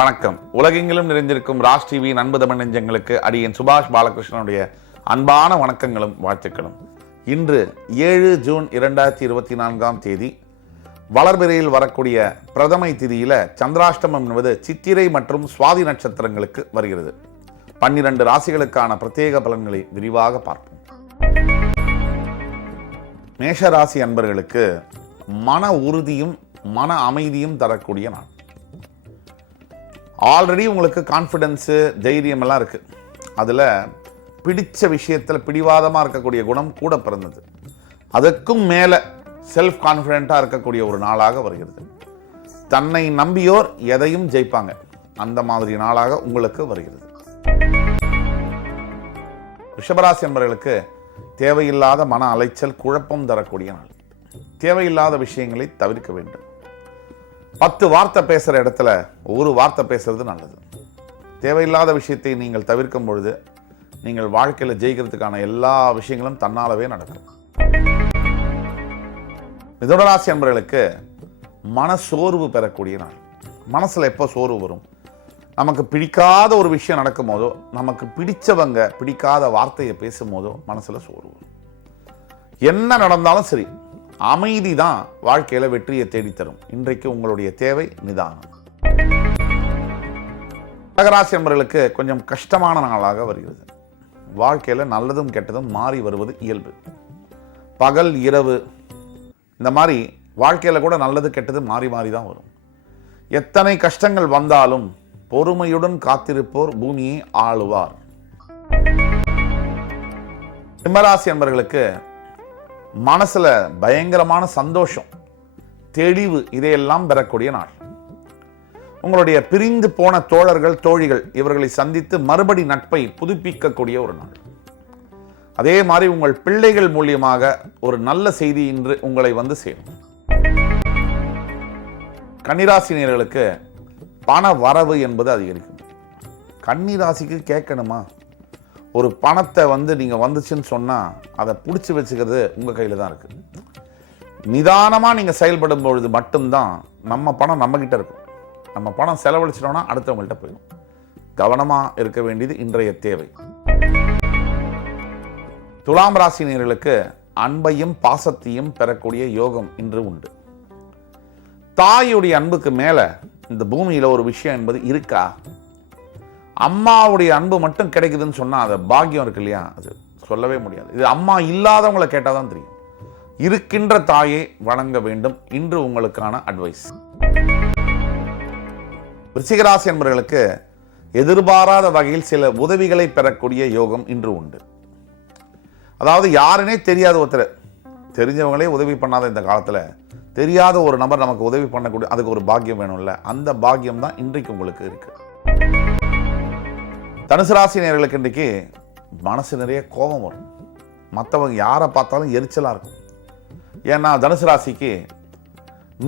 வணக்கம். உலகெங்கிலும் நிறைந்திருக்கும் ராஜ் டிவி அன்பு தமிழ் நெஞ்சங்களுக்கு அடியேன் சுபாஷ் பாலகிருஷ்ணனுடைய அன்பான வணக்கங்களும் வாழ்த்துக்களும். இன்று 7 ஜூன் 2024 வளர்பிறையில் வரக்கூடிய பிரதமை திதியில சந்திராஷ்டமம் என்பது சித்திரை மற்றும் சுவாதி நட்சத்திரங்களுக்கு வருகிறது. 12 ராசிகளுக்கான பிரத்யேக பலன்களை விரிவாக பார்ப்போம். மேஷ ராசி அன்பர்களுக்கு மன உறுதியும் மன அமைதியும் தரக்கூடிய நாள். ஆல்ரெடி உங்களுக்கு கான்ஃபிடென்ஸு தைரியம் எல்லாம் இருக்குது. அதில் பிடிச்ச விஷயத்தில் பிடிவாதமாக இருக்கக்கூடிய குணம் கூட பிறந்தது. அதுக்கும் மேலே செல்ஃப் கான்ஃபிடென்ட்டாக இருக்கக்கூடிய ஒரு நாளாக வருகிறது. தன்னை நம்பியோர் எதையும் ஜெயிப்பாங்க, அந்த மாதிரி நாளாக உங்களுக்கு வருகிறது. ரிஷபராசி என்பவர்களுக்கு தேவையில்லாத மன அலைச்சல் குழப்பம் தரக்கூடிய நாள். தேவையில்லாத விஷயங்களை தவிர்க்க வேண்டும். 10 வார்த்தை பேசுகிற இடத்துல ஒரு வார்த்தை பேசுறது நல்லது. தேவையில்லாத விஷயத்தை நீங்கள் தவிர்க்கும் பொழுது நீங்கள் வாழ்க்கையில் ஜெயிக்கிறதுக்கான எல்லா விஷயங்களும் தன்னாலவே நடக்கும். மிதுனராசி என்பவர்களுக்கு மன சோர்வு பெறக்கூடிய நாள். மனசில் எப்போ சோர்வு வரும்? நமக்கு பிடிக்காத ஒரு விஷயம் நடக்கும் போதோ, நமக்கு பிடிச்சவங்க பிடிக்காத வார்த்தையை பேசும் போதோ மனசில் சோர்வு வரும். என்ன நடந்தாலும் சரி, அமைதி தான் வாழ்க்கையில் வெற்றியை தேடித்தரும். இன்றைக்கு உங்களுடைய தேவை நிதானம். கடகராசி என்பவர்களுக்கு கொஞ்சம் கஷ்டமான நாளாக வருகிறது. வாழ்க்கையில் நல்லதும் கெட்டதும் மாறி வருவது இயல்பு. பகல் இரவு இந்த மாதிரி வாழ்க்கையில் கூட நல்லது கெட்டது மாறி மாறி தான் வரும். எத்தனை கஷ்டங்கள் வந்தாலும் பொறுமையுடன் காத்திருப்போர் பூமியை ஆளுவார். சிம்மராசி என்பவர்களுக்கு மனசுல பயங்கரமான சந்தோஷம், தெளிவு இதையெல்லாம் பெறக்கூடிய நாள். உங்களுடைய பிரிந்து போன தோழர்கள் தோழிகள் இவர்களை சந்தித்து மறுபடி நட்பை புதுப்பிக்கக்கூடிய ஒரு நாள். அதே மாதிரி உங்கள் பிள்ளைகள் மூலியமாக ஒரு நல்ல செய்தி இன்று உங்களை வந்து சேரும். கன்னிராசினியர்களுக்கு பண வரவு என்பது அதிகரிக்கும். கன்னிராசிக்கு கேட்கணுமா? ஒரு பணத்தை நீங்கள் வந்துச்சுன்னு சொன்னால் அதை பிடிச்சி வச்சுக்கிறது உங்கள் கையில் தான் இருக்குது. நிதானமாக நீங்கள் செயல்படும் பொழுது மட்டும்தான் நம்ம பணம் நம்மக்கிட்ட இருக்கும். நம்ம பணம் செலவழிச்சிட்டோம்னா அடுத்தவங்கள்ட்ட போயிடும். கவனமாக இருக்க வேண்டியது இன்றைய தேவை. துலாம் ராசினியர்களுக்கு அன்பையும் பாசத்தையும் பெறக்கூடிய யோகம் இன்று உண்டு. தாயுடைய அன்புக்கு மேலே இந்த பூமியில் ஒரு விஷயம் என்பது இருக்கா? அம்மாவுடைய அன்பு மட்டும் கிடைக்குதுன்னு சொன்னால் அது பாக்கியம் இருக்கு இல்லையா? அது சொல்லவே முடியாது. இது அம்மா இல்லாதவங்களை கேட்டால் தான் தெரியும். இருக்கின்ற தாயை வணங்க வேண்டும். இன்று உங்களுக்கான அட்வைஸ். விருச்சிகராசி என்பவர்களுக்கு எதிர்பாராத வகையில் சில உதவிகளை பெறக்கூடிய யோகம் இன்று உண்டு. அதாவது யாருன்னே தெரியாத ஒருத்தர், தெரிஞ்சவங்களே உதவி பண்ணாத இந்த காலத்தில் தெரியாத ஒரு நபர் நமக்கு உதவி பண்ணக்கூடிய அதுக்கு ஒரு பாக்கியம் வேணும்ல, அந்த பாக்கியம் தான் இன்றைக்கு உங்களுக்கு இருக்கு. தனுசு ராசினியர்களுக்கு இன்றைக்கு மனசு நிறைய கோபம் வரும். மற்றவங்க யாரை பார்த்தாலும் எரிச்சலாக இருக்கும். ஏன்னா தனுசு ராசிக்கு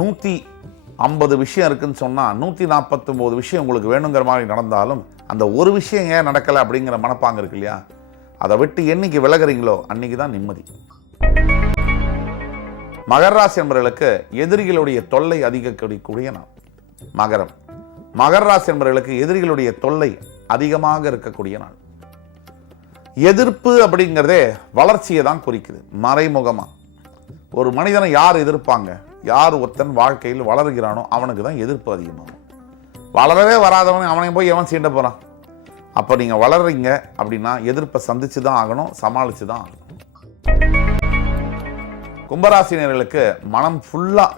150 விஷயம் இருக்குன்னு சொன்னால் 149 விஷயம் உங்களுக்கு வேணுங்கிற மாதிரி நடந்தாலும் அந்த ஒரு விஷயம் ஏன் நடக்கலை அப்படிங்கிற மனப்பாங்க இருக்கு இல்லையா? அதை விட்டு என்னைக்கு விலகிறீங்களோ அன்னைக்கு தான் நிம்மதி. மகர ராசி என்பவர்களுக்கு எதிரிகளுடைய தொல்லை அதிகக்கூடிய நாள். மகர ராசி என்பவர்களுக்கு எதிரிகளுடைய தொல்லை அதிகமாக இருக்கக்கூடிய நாள். எதிர்ப்பு அப்படிங்கிறதே வளர்ச்சியை தான் குறிக்குது. மறைமுகமா ஒரு மனிதனை யார் எதிர்ப்பாங்க? யார் ஒருத்தன் வாழ்க்கையில் வளர்கிறானோ அவனுக்கு தான் எதிர்ப்பு அதிகமாகும். வளரவே வராதவன் அவனை போய் எவன் சீண்ட போறான்? அப்போ நீங்க வளர்றீங்க அப்படின்னா எதிர்ப்பை சந்திச்சு தான் ஆகணும், சமாளிச்சு தான் ஆகணும். கும்பராசினியர்களுக்கு மனம் ஃபுல்லா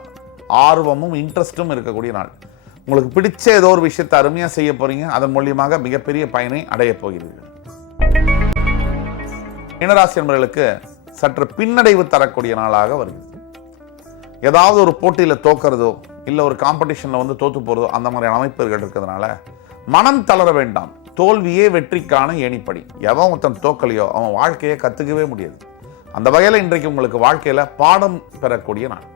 ஆர்வமும் இன்ட்ரெஸ்டும் இருக்கக்கூடிய நாள். உங்களுக்கு பிடிச்ச ஏதோ ஒரு விஷயத்தை அருமையாக செய்ய போறீங்க. அதன் மூலியமாக மிகப்பெரிய பயனை அடைய போகிறீர்கள். மீனராசி என்பவர்களுக்கு சற்று பின்னடைவு தரக்கூடிய நாளாக வருகிறது. ஏதாவது ஒரு போட்டியில் தோக்கிறதோ இல்லை ஒரு காம்படிஷனில் தோத்து போகிறதோ அந்த மாதிரியான அமைப்புகள் இருக்கிறதுனால மனம் தளர வேண்டாம். தோல்வியே வெற்றிக்கான ஏணிப்படி. எவன் ஒருத்தன் தோக்கலையோ அவன் வாழ்க்கையை கற்றுக்கவே முடியாது. அந்த வகையில் இன்றைக்கு உங்களுக்கு வாழ்க்கையில் பாடம் பெறக்கூடிய நாள்.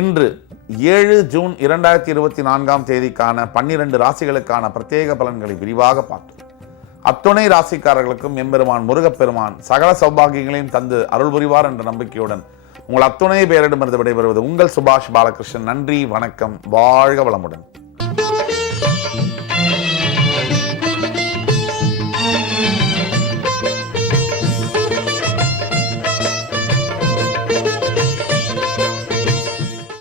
இன்று 7 ஜூன் 2024 12 ராசிகளுக்கான பிரத்யேக பலன்களை விரிவாக பார்த்தோம். அத்துணை ராசிக்காரர்களுக்கும் எம்பெருமான் முருகப்பெருமான் சகல சௌபாகியங்களையும் தந்து அருள் புரிவார் என்ற நம்பிக்கையுடன் உங்கள் அத்துணை பேரிடமிருந்து விடைபெறுவது உங்கள் சுபாஷ் பாலகிருஷ்ணன். நன்றி, வணக்கம், வாழ்க வளமுடன்.